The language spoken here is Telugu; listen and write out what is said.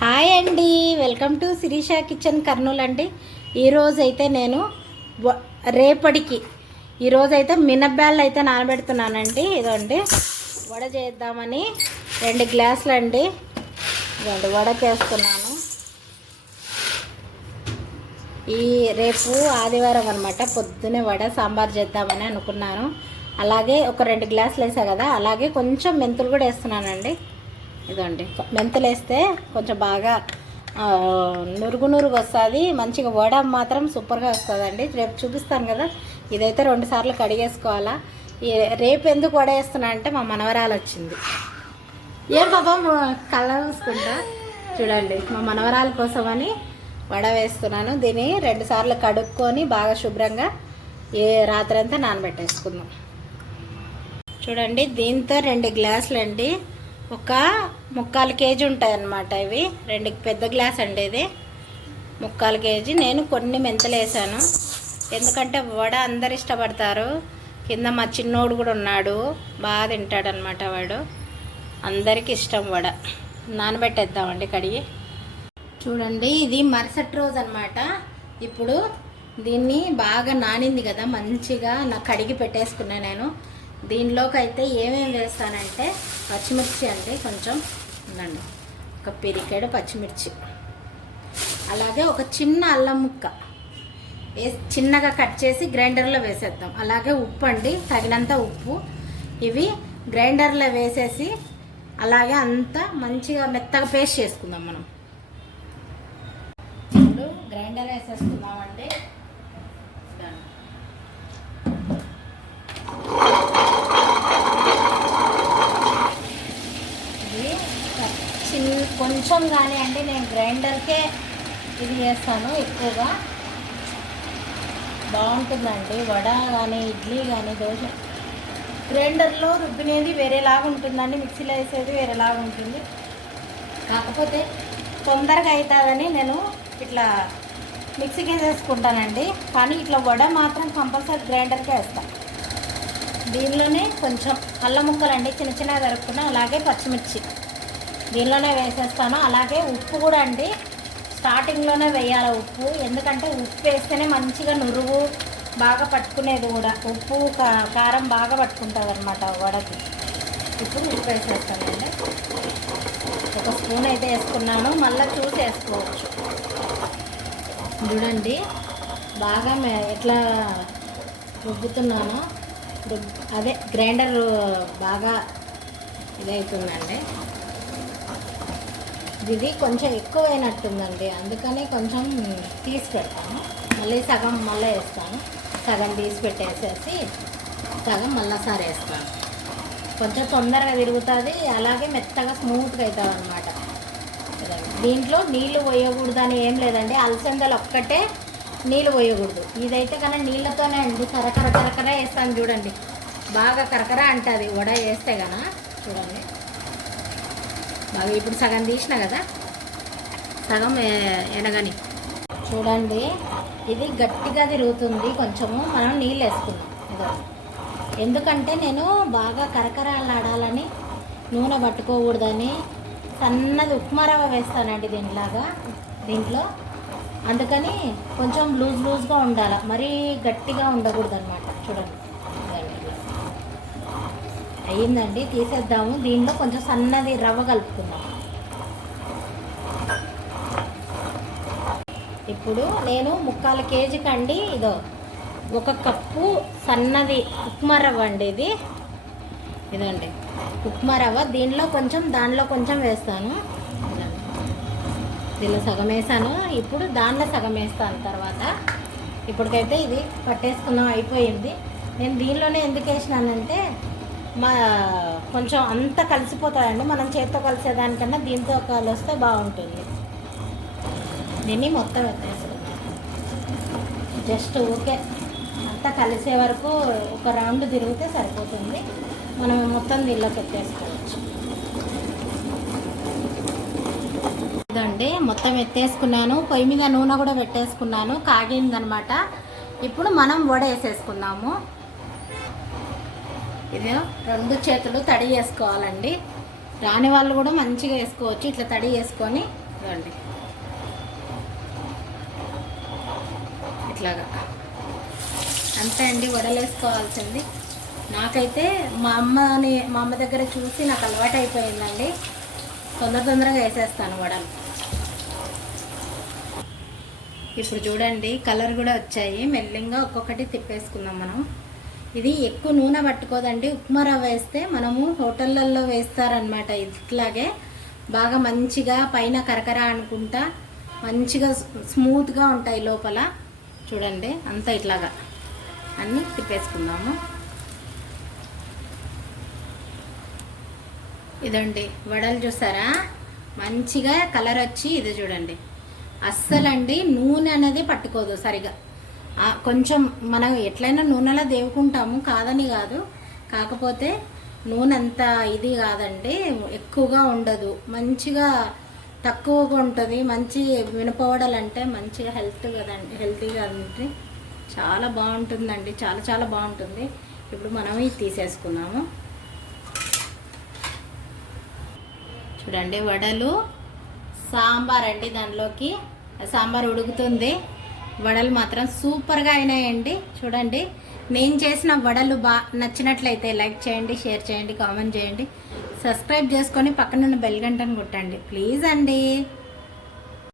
హాయ్ అండి. Welcome to Sirisha kitchen Kurnool అండి. ఈరోజైతే అయితే నేను రేపటికి ఈరోజైతే అయితే అయితే నానబెడుతున్నానండి. ఇదండి వడ చేద్దామని రెండు గ్లాసులు అండి ఇదండి వడకేస్తున్నాను ఈ రేపు ఆదివారం అనమాట పొద్దునే వడ సాంబార్ చేద్దామని అనుకున్నాను. అలాగే ఒక రెండు గ్లాసులు వేసా కదా అలాగే కొంచెం మెంతులు కూడా వేస్తున్నానండి. ఇదండి. మెంతులు వేస్తే కొంచెం బాగా నురుగు నురుగు వస్తుంది. మంచిగా వడ మాత్రం సూపర్గా వస్తుందండి. రేపు చూపిస్తాను కదా. ఇదైతే రెండు సార్లు కడిగేసుకోవాలా. రేపు ఎందుకు వడ వేస్తున్నా అంటే మా మనవరాలు వచ్చింది. ఏం పాపం కళ్ళ చూసుకుంటా చూడండి మా మనవరాల కోసమని వడ వేస్తున్నాను. దీన్ని రెండు సార్లు కడుక్కొని బాగా శుభ్రంగా ఏ రాత్రి అంతా నానబెట్టేసుకుందాం. చూడండి దీంతో రెండు గ్లాసులు అండి ఒక ముక్కాలు కేజీ ఉంటాయి అన్నమాట ఇవి. రెండు పెద్ద గ్లాస్ అండి ఇది. ముక్కాలు కేజీ. నేను కొన్ని మెంతలు వేసాను. ఎందుకంటే వడ అందరు ఇష్టపడతారు. కింద మా చిన్నోడు కూడా ఉన్నాడు. బాగా తింటాడనమాట వాడు. అందరికి ఇష్టం వడ. నానబెట్టేద్దామండి కడిగి. చూడండి ఇది మరుసటి రోజు అనమాట ఇప్పుడు దీన్ని బాగా నానింది కదా మంచిగా నా కడిగి పెట్టేసుకున్నా నేను. దీనిలోకి అయితే ఏమేమి వేస్తానంటే పచ్చిమిర్చి అండి కొంచెం ఉందండి. ఒక పిరికెడు పచ్చిమిర్చి. అలాగే ఒక చిన్న అల్లం ముక్క. వేసి చిన్నగా కట్ చేసి గ్రైండర్లో వేసేద్దాం. అలాగే ఉప్పు అండి తగినంత ఉప్పు. ఇవి గ్రైండర్లో వేసేసి అలాగే అంతా మంచిగా మెత్తగా పేస్ట్ చేసుకుందాం మనం. ఇప్పుడు గ్రైండర్ వేసేసుకుందాం Done. ఇది చిన్న కొంచెం కానీ అండి నేను గ్రైండర్కే ఇది చేస్తాను ఎక్కువగా. బాగుంటుందండి. వడ కానీ ఇడ్లీ కానీ దోశ. గ్రైండర్లో రుబ్బినేది వేరేలాగా ఉంటుందండి. మిక్సీలో వేసేది వేరేలాగా ఉంటుంది. కాకపోతే తొందరగా అవుతుందని నేను ఇట్లా మిక్సీకి వేసేసుకుంటానండి కానీ ఇట్లా వడ మాత్రం కంపల్సరీ గ్రైండర్కే వేస్తాను దీనిలోనే కొంచెం అల్లం ముక్కలండి. చిన్న చిన్నగా దొరుకుతున్నా అలాగే పచ్చిమిర్చి. దీనిలోనే వేసేస్తాను. అలాగే ఉప్పు కూడా అండి. స్టార్టింగ్లోనే వేయాలి ఉప్పు. ఎందుకంటే ఉప్పు వేస్తేనే మంచిగా నురుగు బాగా పట్టుకునేది కూడా. ఉప్పు కారం బాగా పట్టుకుంటుంది అనమాట వడకి. ఇప్పుడు ఉప్పు వేసేస్తానండి. ఒక స్పూన్ అయితే వేసుకున్నాను. మళ్ళీ చూసి వేసుకోవచ్చు. చూడండి. బాగా మే- ఎట్లా రుబ్బుతున్నాను. అదే గ్రైండర్ బాగా ఇదవుతుందండి ఇది కొంచెం ఎక్కువైనట్టుందండి. అందుకని కొంచెం తీసి పెడతాను. మళ్ళీ సగం మళ్ళీ వేస్తాను. సగం తీసి పెట్టేసేసి సగం మళ్ళీసారి వేస్తాను. కొంచెం తొందరగా తిరుగుతుంది. అలాగే మెత్తగా స్మూత్గా అవుతుంది అనమాట దీంట్లో నీళ్ళు పోయకూడదని ఏం లేదండి. అలసందలు ఒక్కటే నీళ్ళు పోయకూడదు. ఇదైతే కన్నా నీళ్ళతోనే అండి. కరకర కరకర వేస్తాను చూడండి. బాగా కరకర అంటుంది. వడ వేస్తే కన చూడండి. బాగా ఇప్పుడు సగం తీసిన కదా? సగం ఎనగని. చూడండి ఇది గట్టిగా తిరుగుతుంది కొంచెము. మనం నీళ్ళు వేసుకున్నాం ఇదో ఎందుకంటే నేను బాగా కరకరలాడాలని నూనె పట్టుకోకూడదని సన్నది ఉప్మా రవ్వ వేస్తానండి దీనిలాగా దీంట్లో. అందుకని కొంచెం లూజ్ లూజ్గా ఉండాలి. మరీ గట్టిగా ఉండకూడదు అనమాట చూడండి. అయ్యిందండి తీసేద్దాము. దీనిలో కొంచెం సన్నది రవ్వ కలుపుకుందాం. ఇప్పుడు నేను ముక్కాల కేజీకి అండి ఇదో ఒక కప్పు సన్నది ఉప్మా రవ్వ అండి ఇది. ఇదండి ఉప్మా రవ్వ. దీనిలో కొంచెం దానిలో కొంచెం వేస్తాను. దీనిలో సగం వేసాను. ఇప్పుడు దానిలో సగం వేస్తాను తర్వాత. ఇప్పటికైతే ఇది పట్టేసుకున్నాం అయిపోయింది. నేను దీనిలోనే ఎందుకు వేసినానంటే మా కొంచెం అంతా కలిసిపోతాయండి. మనం చేత్తో కలిసేదానికన్నా దీంతో కలిస్తే బాగుంటుంది. దీన్ని మొత్తం ఎత్తేసుకుందాం జస్ట్ ఓకే అంతా కలిసే వరకు ఒక రౌండ్ తిరిగితే సరిపోతుంది. మనం మొత్తం దీనిలోకి ఎత్తేసుకోవచ్చు. ఇదండి మొత్తం ఎత్తేసుకున్నాను. పొయ్యి మీద నూనె కూడా పెట్టేసుకున్నాను. కాగిందనమాట. ఇప్పుడు మనం వడ వేసేసుకుందాము ఇది రెండు చేతులు తడి వేసుకోవాలండి రాని వాళ్ళు కూడా మంచిగా వేసుకోవచ్చు. ఇట్లా తడి వేసుకొని రండి ఇట్లాగా. అంతే అండి వడలేసుకోవాల్సింది. నాకైతే మా అమ్మని మా అమ్మ దగ్గర చూసి నాకు అలవాటు అయిపోయిందండి. తొందర తొందరగా వేసేస్తాను వడలు. ఇప్పుడు చూడండి కలర్ కూడా వచ్చాయి. మెల్లింగా ఒక్కొక్కటి తిప్పేసుకుందాం మనం. ఇది ఎక్కువ నూనె పట్టుకోదండి. ఉప్మా రవ్వ వేస్తే మనము హోటళ్ళల్లో వేస్తారనమాట ఇట్లాగే. బాగా మంచిగా పైన కరకర అనుకుంటా మంచిగా స్మూత్గా ఉంటాయి లోపల. చూడండి అంతా ఇట్లాగా. అన్నీ తిప్పేసుకుందాము. ఇదండి వడలు చూసారా? మంచిగా కలర్ వచ్చి ఇది చూడండి. అస్సలండి నూనె అనేది పట్టుకోదు సరిగా. కొంచెం మనం ఎట్లయినా నూనెలో దేవుకుంటాము కాదని కాదు. కాకపోతే నూనె అంత ఇది కాదండి ఎక్కువగా ఉండదు. మంచిగా తక్కువగా ఉంటుంది. మంచి మినపవడలు అంటే మంచిగా హెల్త్ కదండి హెల్తీగా ఉంటే చాలా బాగుంటుందండి. చాలా చాలా బాగుంటుంది. ఇప్పుడు మనం ఇది తీసేసుకున్నాము. చూడండి వడలు. సాంబార్ అండి దానిలోకి. సాంబార్ ఉడుకుతుంది. వడలు మాత్రం సూపర్గా అయినాయండి. చూడండి నేను చేసిన వడలు బా నచ్చినట్లయితే లైక్ చేయండి షేర్ చేయండి కామెంట్ చేయండి. సబ్స్క్రైబ్ చేసుకొని పక్కనున్న బెల్ గంటను కొట్టండి. ప్లీజ్ అండి.